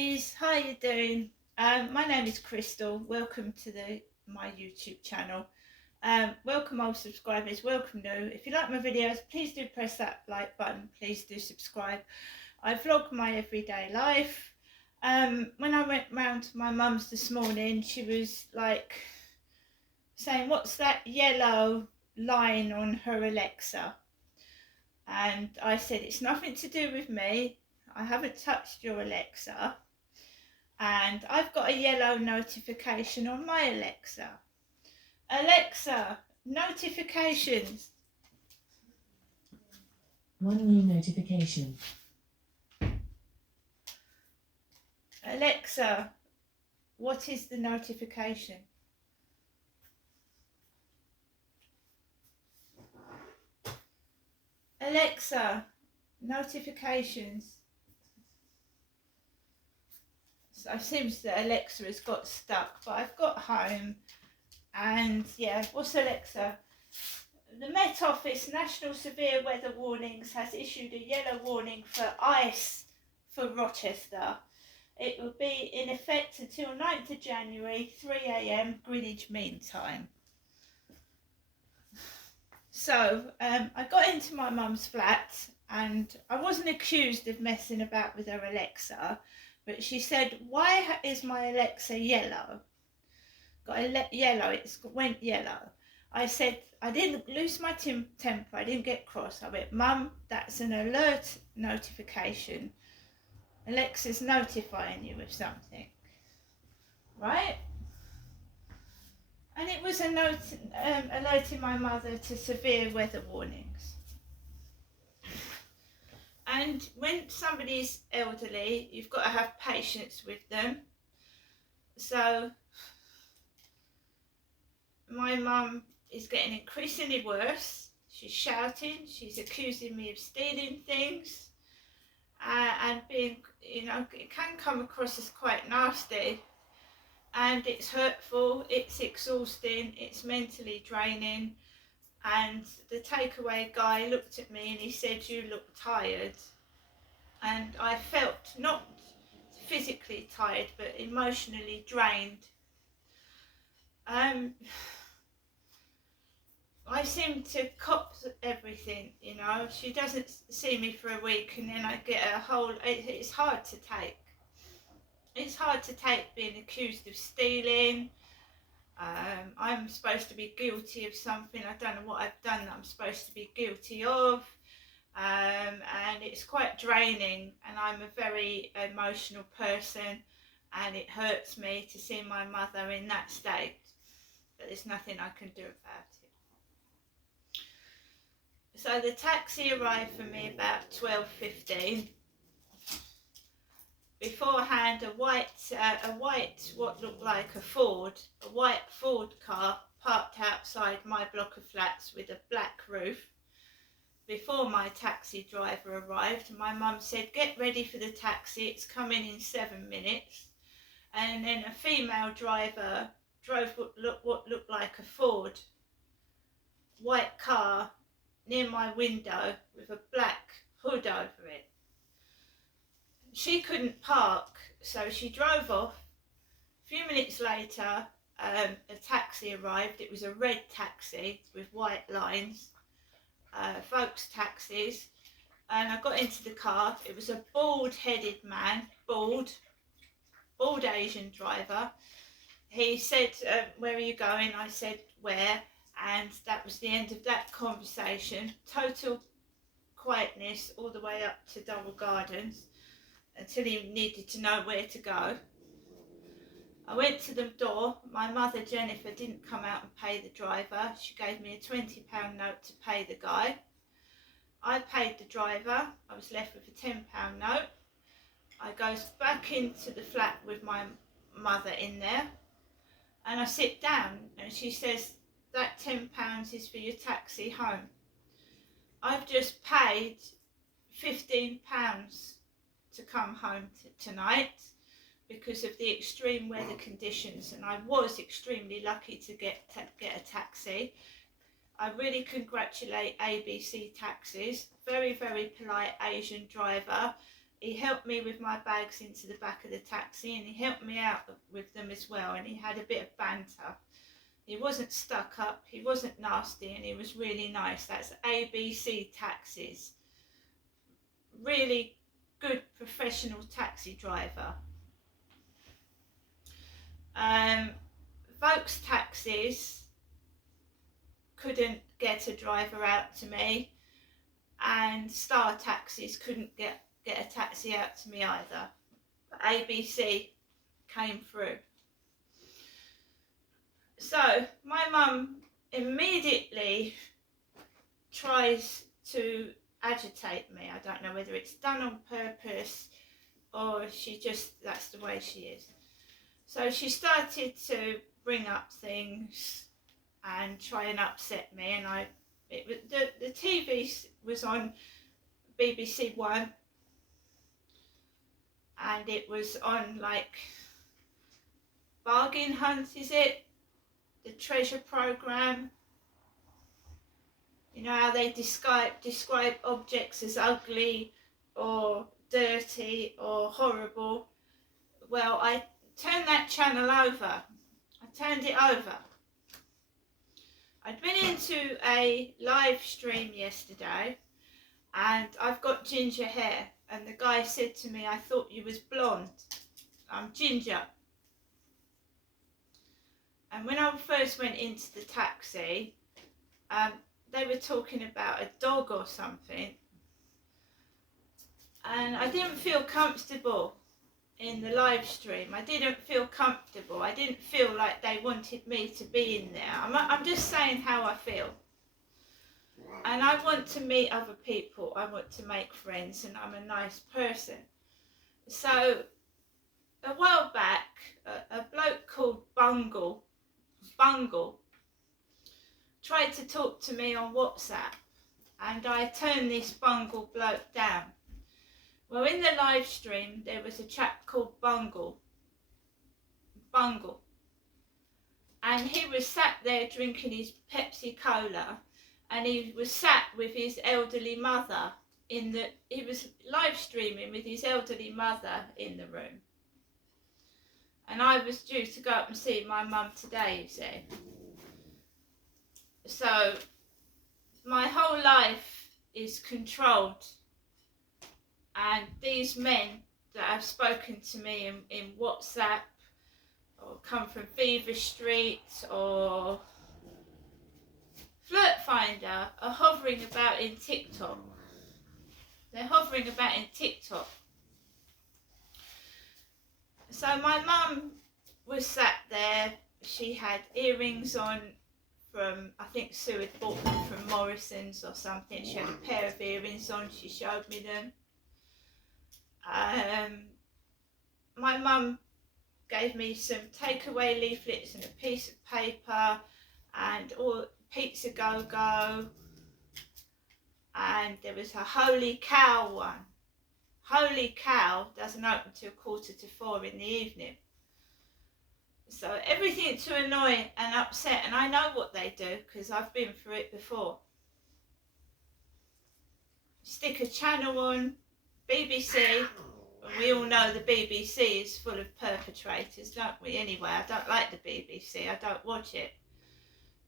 lovelies, how you doing? My name is Crystal. Welcome to my YouTube channel. Welcome old subscribers, welcome new. If you like my videos, please do press that like button. Please do subscribe. I vlog my everyday life. When I went round to my mum's this morning, she was like saying, "What's that yellow line on her Alexa?" And I said, "It's nothing to do with me. I haven't touched your Alexa. And I've got a yellow notification on my Alexa. Alexa, notifications." One new notification. Alexa, what is the notification? Alexa, notifications. So it seems that Alexa has got stuck, but I've got home and yeah, what's Alexa? The Met Office National Severe Weather Warnings has issued a yellow warning for ice for Rochester. It will be in effect until 9th of January, 3 a.m. Greenwich Mean Time. So I got into my mum's flat and I wasn't accused of messing about with her Alexa, but she said, "Why is my Alexa yellow?" Yellow, it went yellow. I said, I didn't lose my temper, I didn't get cross. I went, "Mum, that's an alert notification. Alexa's notifying you of something." Right? And it was a note alerting my mother to severe weather warnings. And when somebody's elderly, you've got to have patience with them. So my mum is getting increasingly worse. She's shouting, she's accusing me of stealing things, and being, it can come across as quite nasty. And it's hurtful, it's exhausting, it's mentally draining. And the takeaway guy looked at me and he said, "You look tired." And I felt not physically tired, but emotionally drained. I seem to cop everything, She doesn't see me for a week and then I get it's hard to take. It's hard to take being accused of stealing. I'm supposed to be guilty of something. I don't know what I've done that I'm supposed to be guilty of. And it's quite draining, and I'm a very emotional person, and it hurts me to see my mother in that state, but there's nothing I can do about it. So the taxi arrived for me about 12:15. Beforehand, a white what looked like a white Ford car parked outside my block of flats with a black roof. Before my taxi driver arrived, my mum said, "Get ready for the taxi, it's coming in 7 minutes." And then a female driver drove what looked like a Ford white car near my window with a black hood over it. She couldn't park, so she drove off. A few minutes later, a taxi arrived. It was a red taxi with white lines. Folks taxis, and I got into the car. It was a bald-headed man, bald Asian driver. He said, "Where are you going?" I said, "Where?" And that was the end of that conversation. Total quietness all the way up to Double Gardens until he needed to know where to go. I went to the door. My mother, Jennifer, didn't come out and pay the driver. She gave me a £20 note to pay the guy. I paid the driver. I was left with a £10 note. I goes back into the flat with my mother in there, and I sit down, and she says, "That £10 is for your taxi home." I've just paid £15 to come home tonight because of the extreme weather conditions, and I was extremely lucky to get a taxi. I really congratulate ABC Taxis. Very, very polite Asian driver. he helped me with my bags into the back of the taxi, and he helped me out with them as well, and he had a bit of banter. He wasn't stuck up, he wasn't nasty, and he was really nice. That's ABC Taxis. Really good professional taxi driver. Vaux Taxis couldn't get a driver out to me, and Star Taxis couldn't get a taxi out to me either. But ABC came through. So my mum immediately tries to agitate me. I don't know whether it's done on purpose or that's the way she is. So she started to bring up things and try and upset me, and the TV was on BBC One, and it was on like Bargain Hunt, is it? The treasure program. You know how they describe objects as ugly or dirty or horrible. Well, I turned that channel over. I turned it over. I'd been into a live stream yesterday, and I've got ginger hair, and the guy said to me, I thought you was blonde. I'm ginger. And when I first went into the taxi, they were talking about a dog or something, and I didn't feel comfortable in the live stream. I didn't feel comfortable. I didn't feel like they wanted me to be in there. I'm just saying how I feel. And I want to meet other people. I want to make friends, and I'm a nice person. So a while back, a bloke called Bungle tried to talk to me on WhatsApp, and I turned this Bungle bloke down. Well, in the live stream, there was a chap called Bungle, and he was sat there drinking his Pepsi Cola, and he was sat with his elderly mother he was live streaming with his elderly mother in the room. And I was due to go up and see my mum today, you see. So my whole life is controlled, and these men that have spoken to me in WhatsApp or come from Fever Street or Flirt Finder are hovering about in TikTok. They're hovering about in TikTok. So my mum was sat there. She had earrings on from, I think Sue had bought them from Morrison's or something. She had a pair of earrings on. She showed me them. My mum gave me some takeaway leaflets and a piece of paper and all Pizza Go Go, and there was a Holy Cow one. Holy Cow doesn't open till 3:45 in the evening. So everything to annoy and upset, and I know what they do because I've been through it before. Stick a channel on, BBC, and we all know the BBC is full of perpetrators, don't we? Anyway, I don't like the BBC, I don't watch it,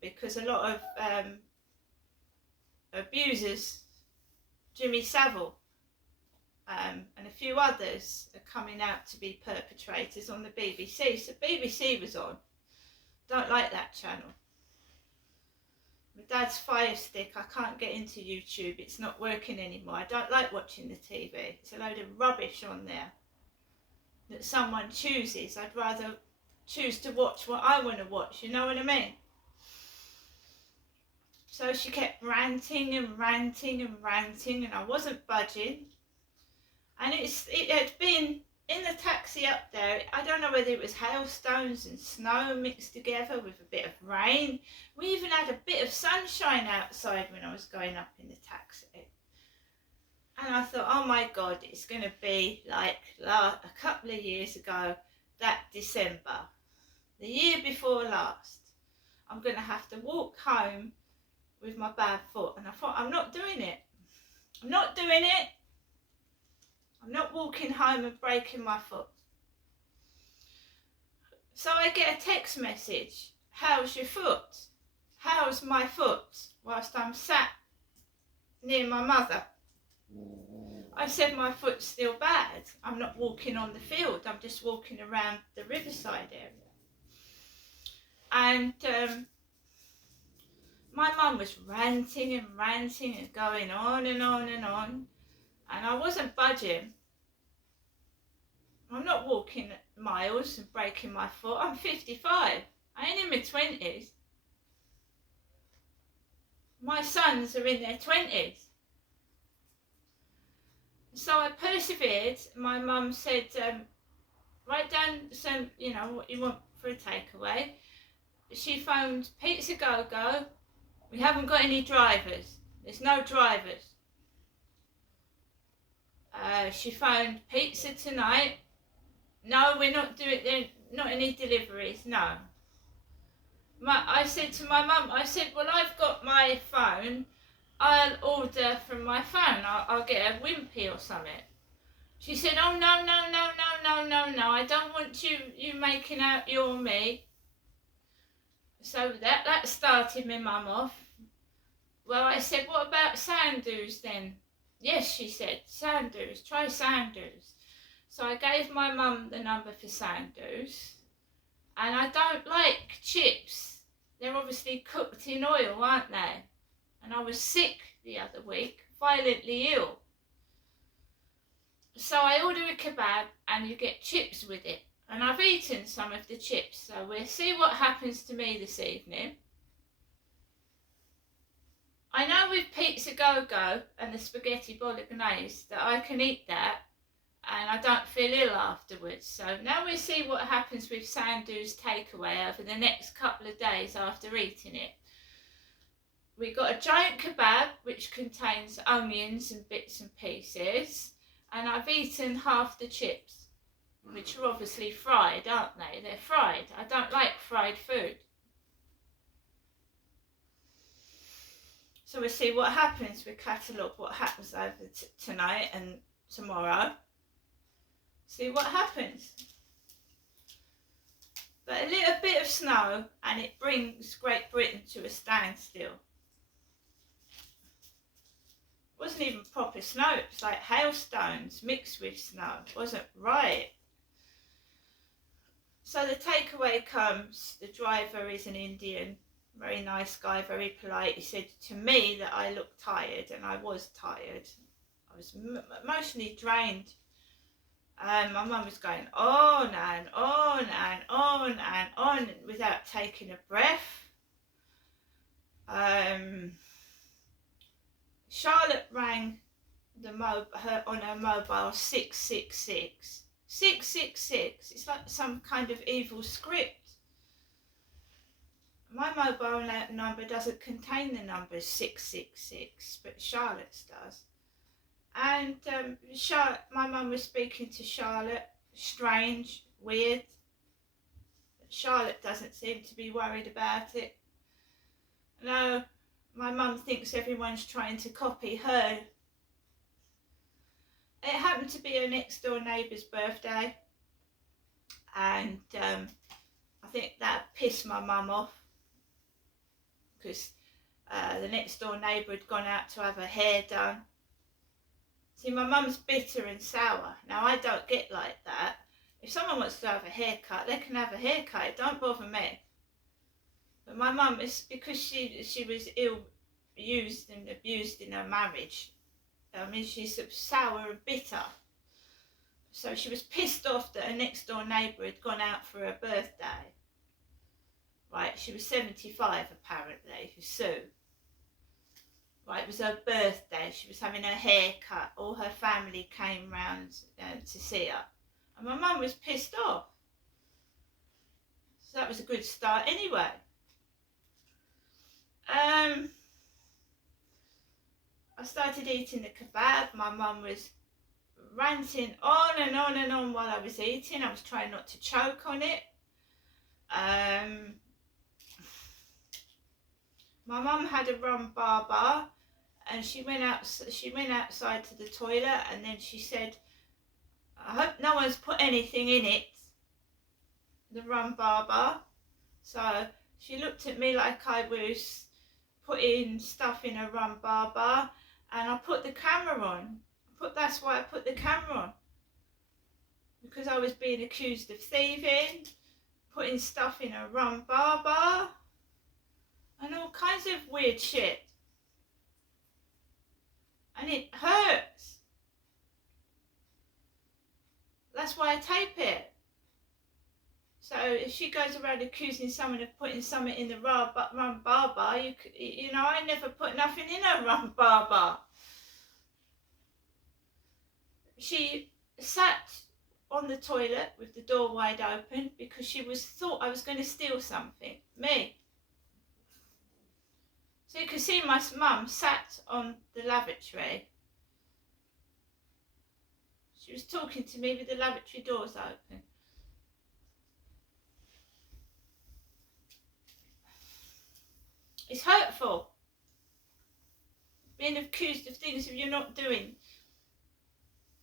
because a lot of abusers, Jimmy Savile, and a few others are coming out to be perpetrators on the BBC. So BBC was on. Don't like that channel. My dad's Fire Stick, I can't get into YouTube. It's not working anymore. I don't like watching the TV. It's a load of rubbish on there that someone chooses. I'd rather choose to watch what I want to watch, you know what I mean? So she kept ranting and ranting and ranting, and I wasn't budging. And it had been in the taxi up there, I don't know whether it was hailstones and snow mixed together with a bit of rain. We even had a bit of sunshine outside when I was going up in the taxi. And I thought, oh my God, it's going to be like a couple of years ago, that December, the year before last. I'm going to have to walk home with my bad foot. And I thought, I'm not doing it. I'm not doing it. I'm not walking home and breaking my foot. So I get a text message, how's your foot? How's my foot? Whilst I'm sat near my mother. I said my foot's still bad. I'm not walking on the field. I'm just walking around the riverside area. And my mum was ranting and going on and on and on. And I wasn't budging. I'm not walking miles and breaking my foot. I'm 55. I ain't in my 20s. My sons are in their 20s. So I persevered. My mum said, write down some, what you want for a takeaway. She phoned Pizza Go Go. We haven't got any drivers. There's no drivers. She phoned Pizza Tonight. No, we're not doing, not any deliveries, no. I said to my mum, well, I've got my phone. I'll order from my phone. I'll get a Wimpy or something. She said, oh, no. I don't want you making out you're me. So that started my mum off. Well, I said, what about Sanders then? Yes, she said, Sanders, try Sanders. So I gave my mum the number for Sanders. And I don't like chips. They're obviously cooked in oil, aren't they? And I was sick the other week, violently ill. So I order a kebab and you get chips with it. And I've eaten some of the chips, so we'll see what happens to me this evening. I know with Pizza Go Go and the spaghetti bolognese that I can eat that and I don't feel ill afterwards. So now we'll see what happens with Sandhu's takeaway over the next couple of days after eating it. We got a giant kebab which contains onions and bits and pieces, and I've eaten half the chips, which are obviously fried, aren't they? They're fried. I don't like fried food. So we'll see what happens. We catalogue what happens over tonight and tomorrow. See what happens. But a little bit of snow and it brings Great Britain to a standstill. It wasn't even proper snow, it was like hailstones mixed with snow. It wasn't right. So the takeaway comes, the driver is an Indian, very nice guy, very polite. He said to me that I looked tired, and I was tired. I was emotionally drained. My mum was going on and on and on and on without taking a breath. Charlotte rang on her mobile 666. 666. It's like some kind of evil script. My mobile number doesn't contain the number 666, but Charlotte's does. And my mum was speaking to Charlotte. Strange, weird. Charlotte doesn't seem to be worried about it. No, my mum thinks everyone's trying to copy her. It happened to be her next door neighbour's birthday, and I think that pissed my mum off, because the next door neighbour had gone out to have her hair done. See, my mum's bitter and sour. Now, I don't get like that. If someone wants to have a haircut, they can have a haircut. It don't bother me. But my mum, is because she was ill-used and abused in her marriage. I mean, she's sour and bitter. So she was pissed off that her next door neighbour had gone out for her birthday. Right, she was 75 apparently, Sue. Right, it was her birthday. She was having her hair cut. All her family came round to see her. And my mum was pissed off. So that was a good start anyway. I started eating the kebab. My mum was ranting on and on and on while I was eating. I was trying not to choke on it. My mum had a rum baba, and she went outside to the toilet, and then she said, I hope no one's put anything in it, the rhubarber. So she looked at me like I was putting stuff in a rhubarber, and I put the camera on. That's why I put the camera on, because I was being accused of thieving, putting stuff in a rhubarber, and all kinds of weird shit. And it hurts. That's why I tape it. So if she goes around accusing someone of putting something in the rhubarber, you know, I never put nothing in a rhubarber. She sat on the toilet with the door wide open because she thought I was going to steal something. Me. So you can see my mum sat on the lavatory. She was talking to me with the lavatory doors open. It's hurtful. Being accused of things that you're not doing.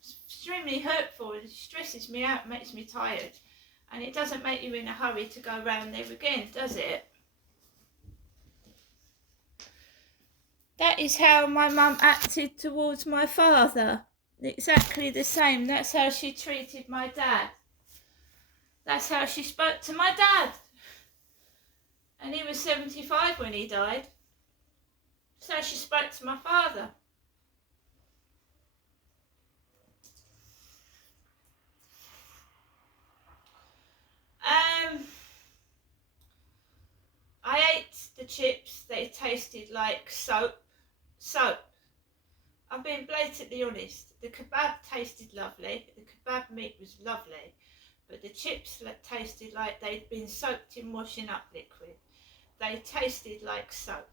It's extremely hurtful. It stresses me out, makes me tired. And it doesn't make you in a hurry to go round there again, does it? That is how my mum acted towards my father. Exactly the same. That's how she treated my dad. That's how she spoke to my dad. And he was 75 when he died. So she spoke to my father. I ate the chips. They tasted like soap. I'm being blatantly honest. The kebab tasted lovely. The kebab meat was lovely. But the chips tasted like they'd been soaked in washing up liquid. They tasted like soap.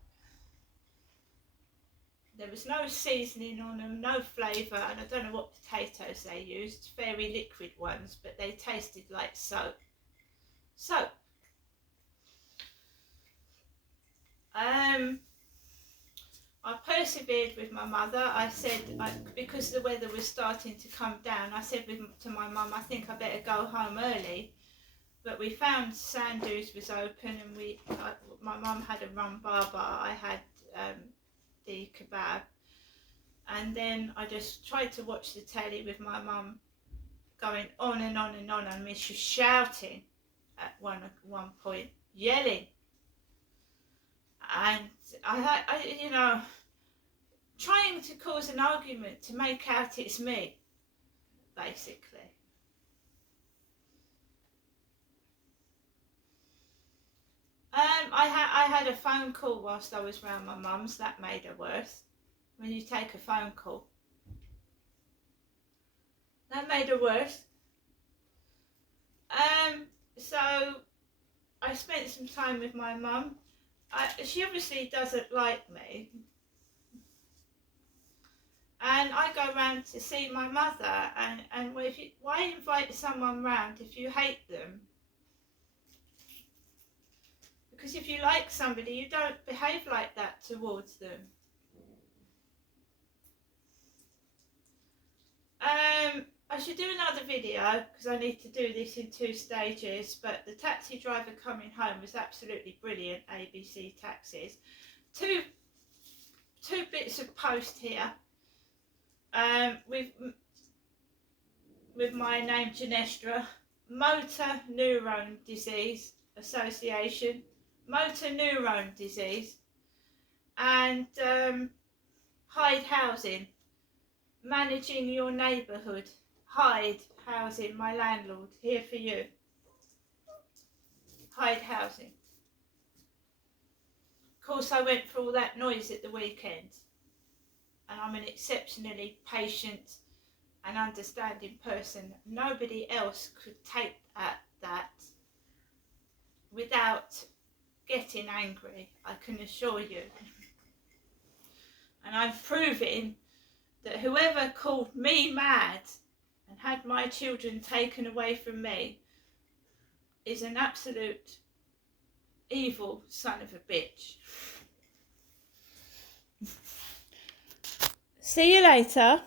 There was no seasoning on them, no flavour, and I don't know what potatoes they used, very liquid ones, but they tasted like soap. Soap. I persevered with my mother. I said, because the weather was starting to come down, I said to my mum, I think I better go home early. But we found Sandus was open, and my mum had a rhubarber, I had the kebab. And then I just tried to watch the telly with my mum going on and on and on. I mean, she was shouting at one point, yelling. And I, you know, trying to cause an argument to make out it's me, basically. I had a phone call whilst I was round my mum's. That made it worse. When you take a phone call, that made it worse. So I spent some time with my mum. She obviously doesn't like me, and I go round to see my mother, and why invite someone round if you hate them? Because if you like somebody, you don't behave like that towards them. I should do another video because I need to do this in 2 stages, but the taxi driver coming home was absolutely brilliant. ABC Taxis. Two bits of post here with my name, Genestra. Motor Neurone Disease Association, motor neurone disease, and Hyde Housing, managing your neighbourhood. Hyde Housing, my landlord, here for you. Hyde Housing. Of course, I went through all that noise at the weekend, and I'm an exceptionally patient and understanding person. Nobody else could take that without getting angry, I can assure you. And I'm proving that whoever called me mad and had my children taken away from me is an absolute evil son of a bitch. See you later.